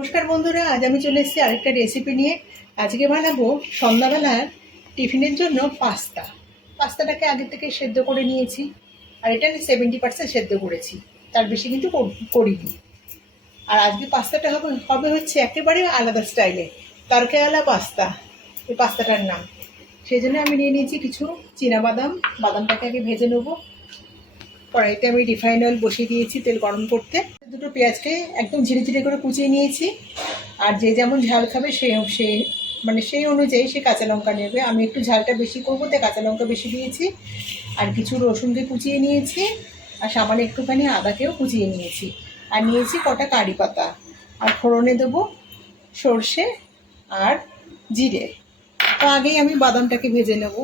নমস্কার বন্ধুরা, আজ আমি চলে এসেছি আরেকটা রেসিপি নিয়ে। আজকে বানাবো সন্ধ্যাবেলার টিফিনের জন্য পাস্তা। পাস্তাটাকে আগে থেকে সেদ্ধ করে নিয়েছি, আর এটা আমি সেভেন্টি পার্সেন্ট সেদ্ধ করেছি। তার বেশি কিন্তু করিনি। আর আজকে পাস্তাটা হবে হবে হচ্ছে একেবারে আলাদা স্টাইলে তারকেওয়ালা পাস্তা। এই পাস্তাটার নাম। সেই জন্য আমি নিয়ে নিয়েছি কিছু বাদাম বাদামটাকে আগে ভেজে নেব। কড়াইতে আমি রিফাইন অয়েল বসিয়ে দিয়েছি, তেল গরম করতে। দুটো পেঁয়াজকে একদম ঝিরে ঝিরে করে কুচিয়ে নিয়েছি। আর যে যেমন ঝাল খাবে সে সে মানে সেই অনুযায়ী সে কাঁচা লঙ্কা নেবে। আমি একটু ঝালটা বেশি করব, তাই কাঁচা লঙ্কা বেশি দিয়েছি। আর কিছু রসুনকে কুচিয়ে নিয়েছি। আর সামান্য একটুখানি আদাকেও কুচিয়ে নিয়েছি। আর নিয়েছি কটা কারি পাতা। আর ফোড়নে দেবো সর্ষে আর জিরে। তো আগেই আমি বাদামটাকে ভেজে নেব।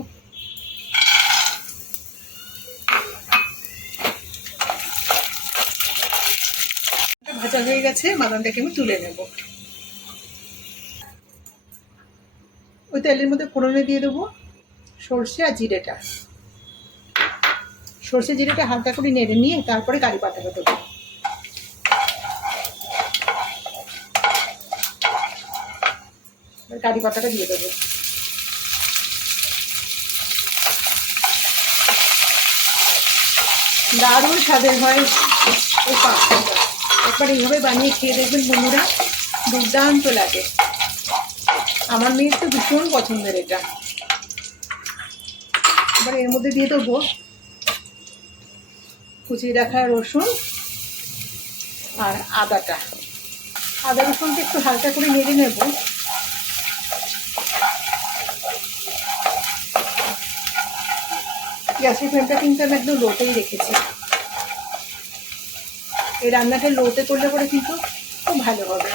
ভাজা হয়ে গেছে, বাদামটাকে আমি তুলে নেব। ওই তেলের মধ্যে ফোড়নে দিয়ে দেবো সর্ষে আর জিরেটা। সর্ষে জিরেটা হালকা করে নেড়ে নিয়ে তারপরে কারি পাতাটা দেবো। কারি পাতাটা দিয়ে দেবো। দারুণ স্বাদের হয় এই পাস্তাটা একবার এইভাবে বানিয়ে খেয়ে দেখবেন বন্ধুরা, দুর্দান্ত লাগে। আমার মেয়ের তো ভীষণ পছন্দের এটা। এবার এর মধ্যে দিয়ে দেবো কুচিয়ে রাখা রসুন আর আদাটা। আদা রসুনটা একটু হালকা করে নেড়ে নেব। গ্যাসের ফ্লেমটা কিন্তু আমি একদম লোটেই রেখেছি। এই রান্নাটা লোতে করলে পরে কিন্তু খুব ভালো হবে।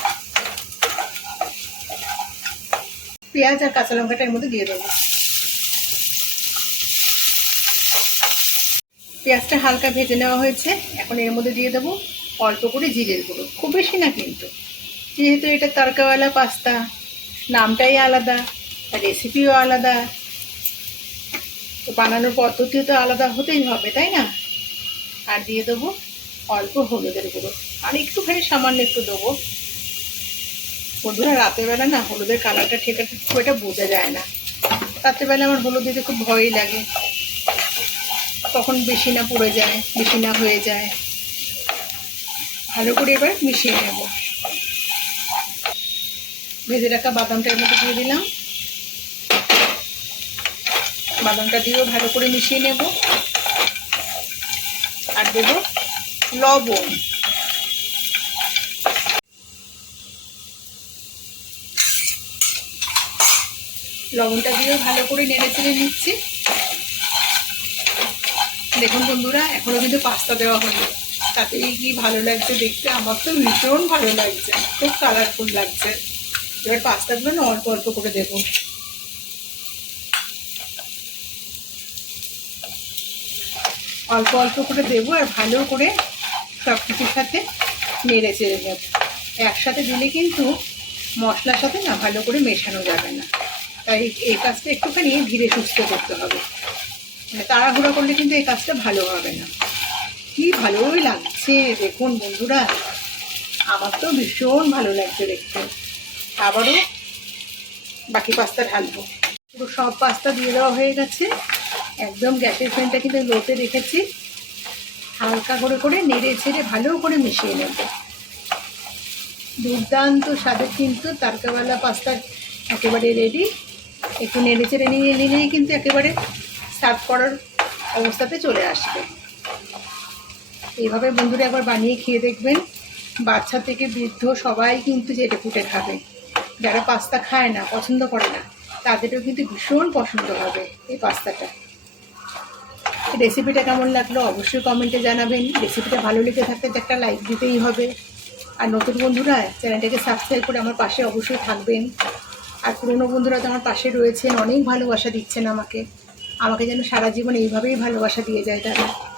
পেঁয়াজ আর কাঁচা লঙ্কাটা এর মধ্যে দিয়ে দেবো। পেঁয়াজটা হালকা ভেজে নেওয়া হয়েছে, এখন এর মধ্যে দিয়ে দেবো অল্প করে জিরের গুঁড়ো। খুব বেশি না কিন্তু। যেহেতু এটা তরকাওয়ালা পাস্তা, নামটাই আলাদা রেসিপিও আলাদা, তো বানানোর পদ্ধতিও তো আলাদা হতেই হবে, তাই না? আর দিয়ে দেবো অল্প হলুদের গুঁড়ো। আর একটুখানি সামান্য একটু দেবো। বন্ধুরা বেলা না হলুদের কালারটা ঠিক খুব একটা বোঝা যায় না। রাত্রেবেলা আমার হলুদ দিতে খুব ভয়ই লাগে। কখন বেশি না পড়ে যায়, বেশি না হয়ে যায়। ভালো করে এবার মিশিয়ে নেব। ভেজে রাখা বাদামটা এর মধ্যে দিয়ে দিলাম। বাদামটা দিয়েও ভালো করে মিশিয়ে নেব। আর দেবো লবণ। লবণটা দিয়েও ভালো করে নেড়ে চেড়ে নিচ্ছি। দেখুন বন্ধুরা, এখনও কিন্তু পাস্তা দেওয়া হলো তাতেই কি ভালো লাগছে দেখতে? আমার তো ভীষণ ভালো লাগছে। খুব কালারফুল লাগছে। এবার পাস্তাগুলো না অল্প অল্প করে দেবো। অল্প অল্প করে দেবো আর ভালো করে সব কিছুর সাথে নেড়ে চেড়ে নেব। একসাথে দিলে কিন্তু মশলার সাথে না ভালো করে মেশানো যাবে না। তাই এই কাজটা একটুখানি ধীরে সুস্থ করতে হবে। মানে তাড়াহুড়ো করলে কিন্তু এই কাজটা ভালো হবে না। কি ভালোই লাগছে, দেখুন বন্ধুরা। আমার তো ভীষণ ভালো লাগছে দেখতে। আবারও বাকি পাস্তা ঢালবো। পুরো সব পাস্তা দিয়ে দেওয়া হয়ে গেছে। একদম গ্যাসের ফ্লেমটা কিন্তু লোতে রেখেছি। হালকা করে করে নেড়ে ছেড়ে ভালো করে মিশিয়ে নেব। দুর্দান্ত স্বাদের কিন্তু তারকাওয়ালা পাস্তা একেবারে রেডি একটু নেড়ে চেড়ে নিয়ে নিলেই কিন্তু একেবারে সার্ভ করার অবস্থাতে চলে আসবে। এইভাবে বন্ধুরা একবার বানিয়ে খেয়ে দেখবেন। বাচ্চা থেকে বৃদ্ধ সবাই কিন্তু চেটে ফুটে খাবে। যারা পাস্তা খায় না, পছন্দ করে না, তাদেরও কিন্তু ভীষণ পছন্দ হবে এই পাস্তাটা। রেসিপিটা কেমন লাগল অবশ্যই কমেন্টে জানাবেন। রেসিপিটা ভালো লেগে থাকতে তো একটা লাইক দিতেই হবে। আর নতুন বন্ধুরা, চ্যানেলটাকে সাবস্ক্রাইব করে আমার পাশে অবশ্যই থাকবেন। আর পুরনো বন্ধুরা তো আমার পাশে রয়েছেন, অনেক ভালোবাসা দিচ্ছেন আমাকে। আমাকে যেন সারা জীবন এইভাবেই ভালোবাসা দিয়ে যায় তারা।